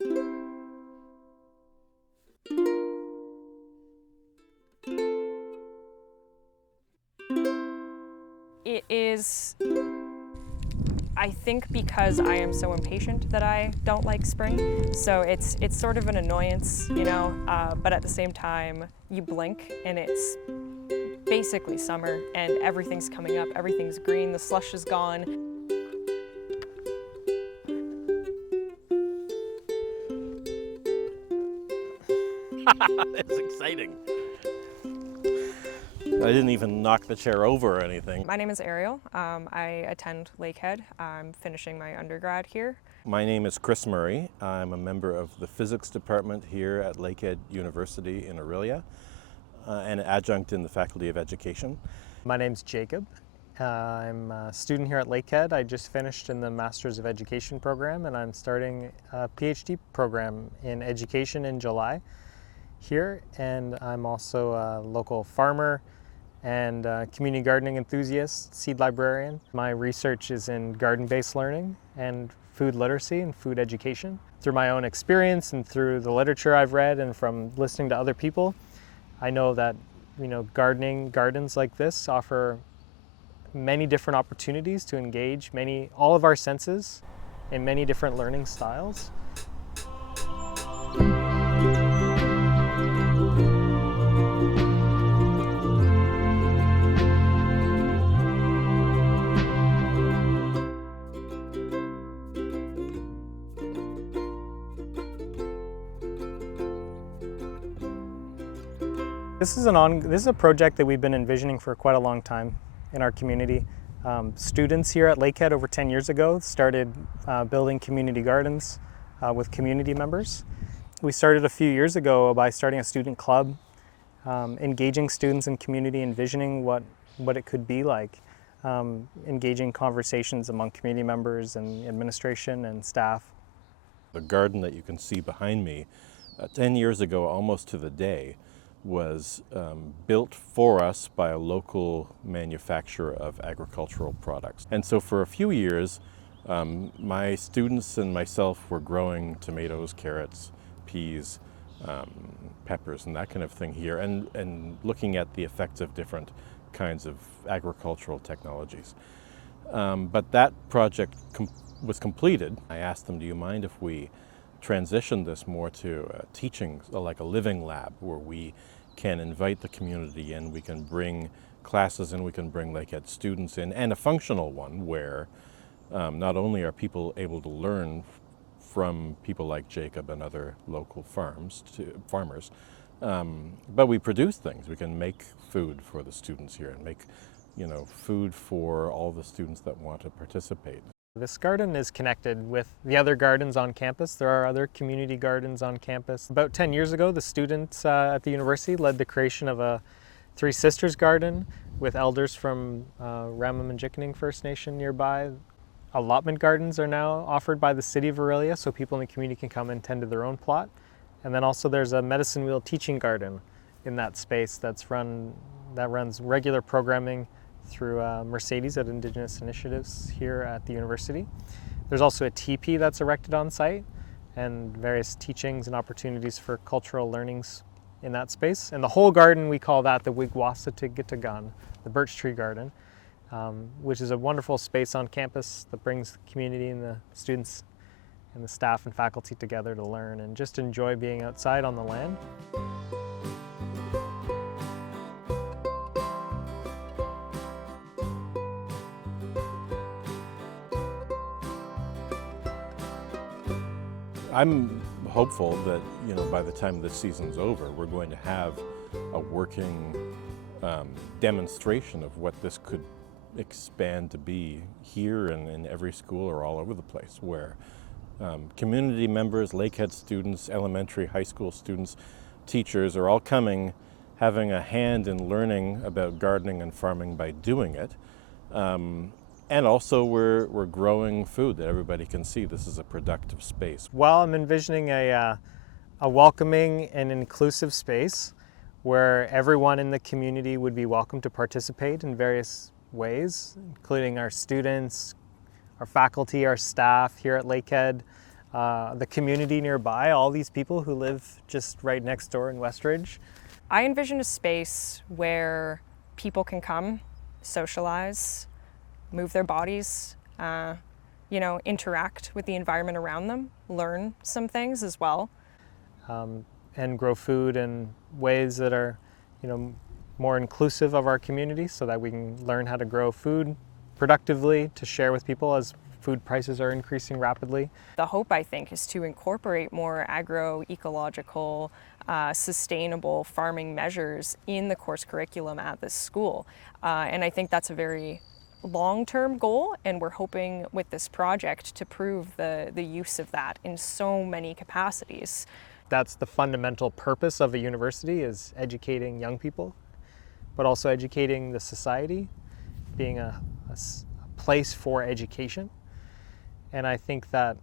It is, I think, because I am so impatient that I don't like spring. So it's sort of an annoyance, but at the same time, you blink and it's basically summer and everything's coming up, everything's green, the slush is gone. It's exciting. I didn't even knock the chair over or anything. My name is Ariel. I attend Lakehead. I'm finishing my undergrad here. My name is Chris Murray. I'm a member of the physics department here at Lakehead University in Orillia and an adjunct in the Faculty of Education. My name's Jacob. I'm a student here at Lakehead. I just finished in the Masters of Education program and I'm starting a PhD program in education in July here, and I'm also a local farmer and community gardening enthusiast, seed librarian. My research is in garden-based learning and food literacy and food education. Through my own experience and through the literature I've read and from listening to other people, I know that gardens like this offer many different opportunities to engage all of our senses in many different learning styles. This is a project that we've been envisioning for quite a long time in our community. Students here at Lakehead over 10 years ago started building community gardens with community members. We started a few years ago by starting a student club, engaging students in community, envisioning what it could be like, engaging conversations among community members and administration and staff. The garden that you can see behind me, 10 years ago, almost to the day, was built for us by a local manufacturer of agricultural products. And so for a few years, my students and myself were growing tomatoes, carrots, peas, peppers, and that kind of thing here, and looking at the effects of different kinds of agricultural technologies. But that project was completed. I asked them, do you mind if we transition this more to teaching, like a living lab, where we can invite the community in, we can bring classes in, we can bring Lakehead students in, and a functional one where not only are people able to learn from people like Jacob and other local farmers, but we produce things. We can make food for the students here and make, food for all the students that want to participate. This garden is connected with the other gardens on campus. There are other community gardens on campus. About 10 years ago, the students at the university led the creation of a Three Sisters garden with elders from Ramamajikning First Nation nearby. Allotment gardens are now offered by the city of Orillia, so people in the community can come and tend to their own plot. And then also there's a medicine wheel teaching garden in that space that runs regular programming through Mercedes at Indigenous Initiatives here at the university. There's also a teepee that's erected on site and various teachings and opportunities for cultural learnings in that space. And the whole garden, we call that the Wigwasatiggitagun, the birch tree garden, which is a wonderful space on campus that brings the community and the students and the staff and faculty together to learn and just enjoy being outside on the land. I'm hopeful that, by the time this season's over, we're going to have a working demonstration of what this could expand to be here and in every school or all over the place, where community members, Lakehead students, elementary, high school students, teachers are all coming, having a hand in learning about gardening and farming by doing it. And also we're growing food that everybody can see. This is a productive space. Well, I'm envisioning a welcoming and inclusive space where everyone in the community would be welcome to participate in various ways, including our students, our faculty, our staff here at Lakehead, the community nearby, all these people who live just right next door in Westridge. I envision a space where people can come, socialize, move their bodies, interact with the environment around them, learn some things as well. And grow food in ways that are, more inclusive of our community, so that we can learn how to grow food productively to share with people as food prices are increasing rapidly. The hope, I think, is to incorporate more agroecological, sustainable farming measures in the course curriculum at this school. And I think that's a very long-term goal, and we're hoping with this project to prove the use of that in so many capacities. That's the fundamental purpose of a university, is educating young people, but also educating the society, being a place for education. And I think that,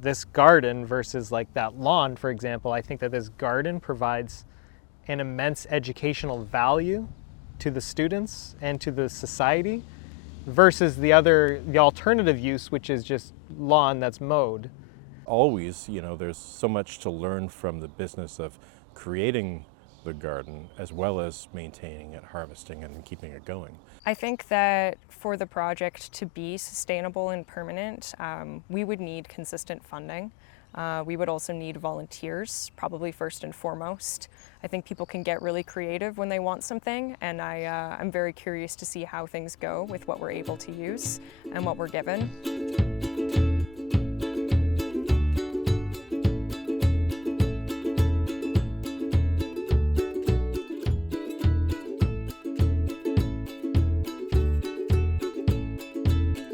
this garden versus like that lawn, for example, I think that this garden provides an immense educational value to the students and to the society versus the alternative use, which is just lawn that's mowed. Always, there's so much to learn from the business of creating the garden, as well as maintaining it, harvesting it, and keeping it going. I think that for the project to be sustainable and permanent, we would need consistent funding. We would also need volunteers, probably first and foremost. I think people can get really creative when they want something, and I'm very curious to see how things go with what we're able to use and what we're given.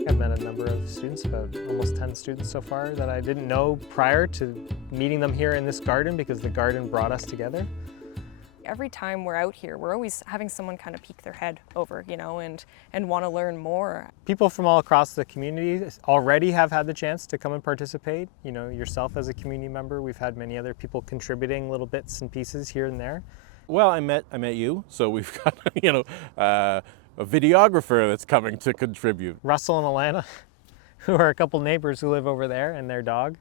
I've met a number of students, about almost 10 students so far, that I didn't know prior to meeting them here in this garden, because the garden brought us together. Every time we're out here, we're always having someone kind of peek their head over, and want to learn more. People from all across the community already have had the chance to come and participate. Yourself as a community member, we've had many other people contributing little bits and pieces here and there. Well, I met you, so we've got a videographer that's coming to contribute. Russell and Alana, who are a couple neighbors who live over there, and their dog.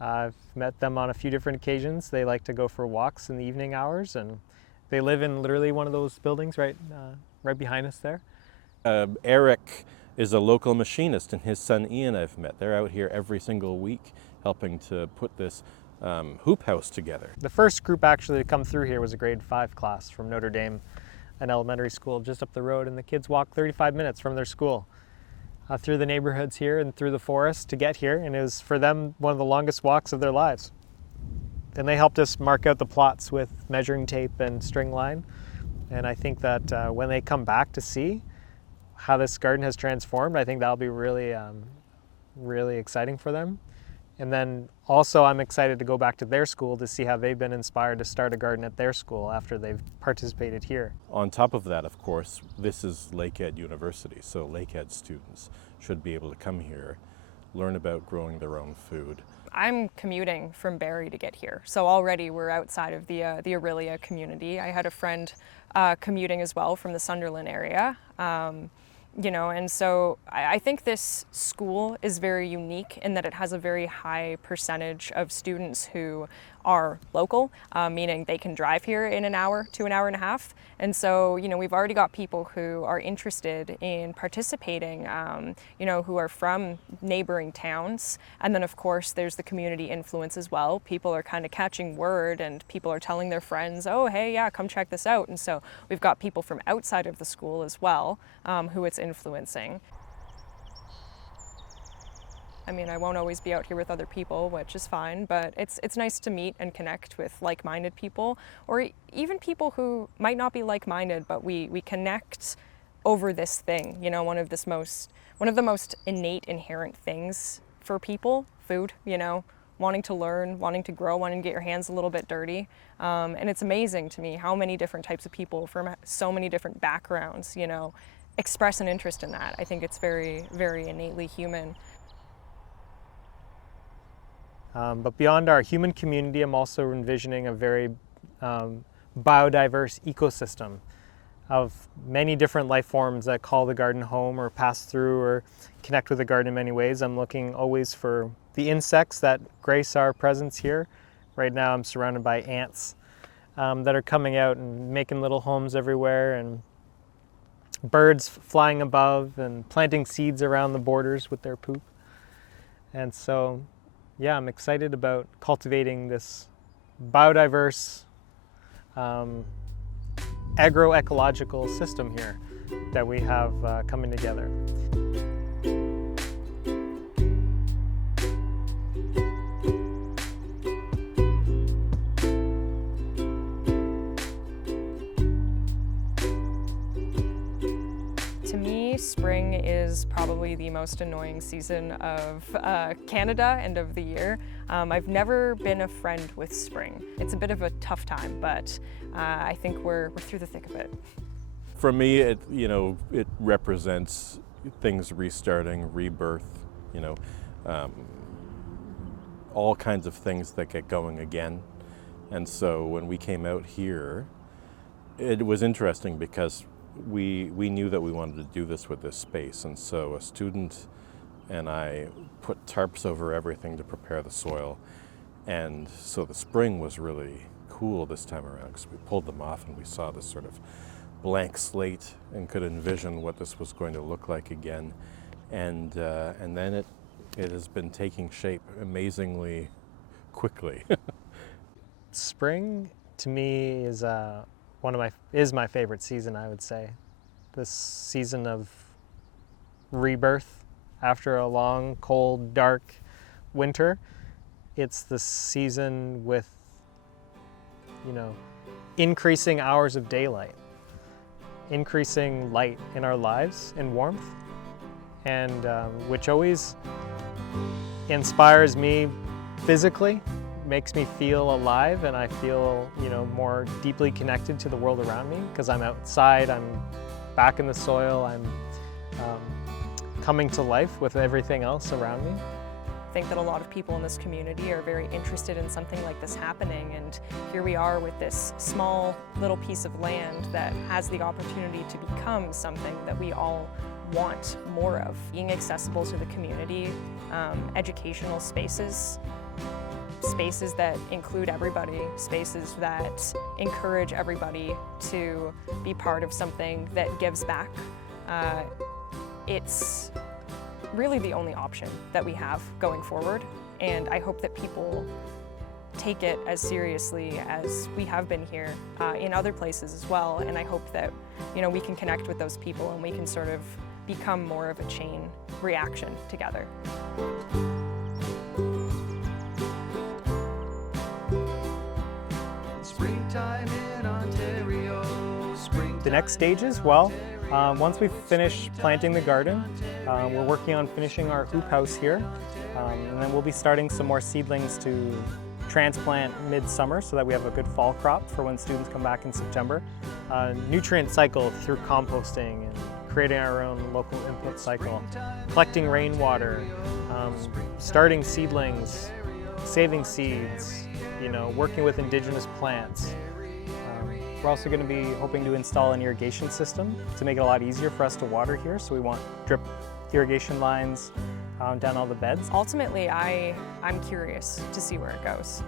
I've met them on a few different occasions. They like to go for walks in the evening hours, and they live in literally one of those buildings right behind us there. Eric is a local machinist, and his son Ian I've met. They're out here every single week helping to put this hoop house together. The first group actually to come through here was a grade 5 class from Notre Dame, an elementary school just up the road, and the kids walk 35 minutes from their school through the neighborhoods here and through the forest to get here, and it was for them one of the longest walks of their lives. And they helped us mark out the plots with measuring tape and string line, and I think that when they come back to see how this garden has transformed, I think that'll be really, really exciting for them. And then also I'm excited to go back to their school to see how they've been inspired to start a garden at their school after they've participated here. On top of that, of course, this is Lakehead University, so Lakehead students should be able to come here, learn about growing their own food. I'm commuting from Barrie to get here, so already we're outside of the Orillia community. I had a friend commuting as well from the Sunderland area. And so I think this school is very unique in that it has a very high percentage of students who are local, meaning they can drive here in an hour to an hour and a half. And so, we've already got people who are interested in participating, who are from neighboring towns. And then, of course, there's the community influence as well. People are kind of catching word, and people are telling their friends, oh, hey, yeah, come check this out. And so we've got people from outside of the school as well, who it's influencing. I mean, I won't always be out here with other people, which is fine, but it's nice to meet and connect with like-minded people, or even people who might not be like-minded, but we connect over this thing, one of the most innate, inherent things for people, food, wanting to learn, wanting to grow, wanting to get your hands a little bit dirty. And it's amazing to me how many different types of people from so many different backgrounds, express an interest in that. I think it's very, very innately human. But beyond our human community, I'm also envisioning a very biodiverse ecosystem of many different life forms that call the garden home or pass through or connect with the garden in many ways. I'm looking always for the insects that grace our presence here. Right now I'm surrounded by ants that are coming out and making little homes everywhere, and birds flying above and planting seeds around the borders with their poop. And so, yeah, I'm excited about cultivating this biodiverse agroecological system here that we have coming together. To me, spring is probably the most annoying season of Canada and of the year. I've never been a friend with spring. It's a bit of a tough time, but I think we're through the thick of it. For me, it represents things restarting, rebirth, all kinds of things that get going again. And so when we came out here, it was interesting because we knew that we wanted to do this with this space, and so a student and I put tarps over everything to prepare the soil, and so the spring was really cool this time around because we pulled them off and we saw this sort of blank slate and could envision what this was going to look like again, and then it has been taking shape amazingly quickly. Spring to me is my favorite season, I would say. This season of rebirth after a long, cold, dark winter. It's the season with, increasing hours of daylight, increasing light in our lives and warmth, and which always inspires me physically, makes me feel alive, and I feel, more deeply connected to the world around me because I'm outside, I'm back in the soil, I'm coming to life with everything else around me. I think that a lot of people in this community are very interested in something like this happening, and here we are with this small little piece of land that has the opportunity to become something that we all want more of. Being accessible to the community, educational spaces that include everybody, spaces that encourage everybody to be part of something that gives back. It's really the only option that we have going forward, and I hope that people take it as seriously as we have been here in other places as well, and I hope that we can connect with those people and we can sort of become more of a chain reaction together. Springtime in Ontario, springtime. The next stages, well, once we finish planting the garden, we're working on finishing our hoop house here, and then we'll be starting some more seedlings to transplant mid-summer so that we have a good fall crop for when students come back in September. Nutrient cycle through composting and creating our own local input cycle, collecting rainwater, starting seedlings, saving seeds, working with indigenous plants. We're also going to be hoping to install an irrigation system to make it a lot easier for us to water here. So we want drip irrigation lines down all the beds. Ultimately, I'm curious to see where it goes.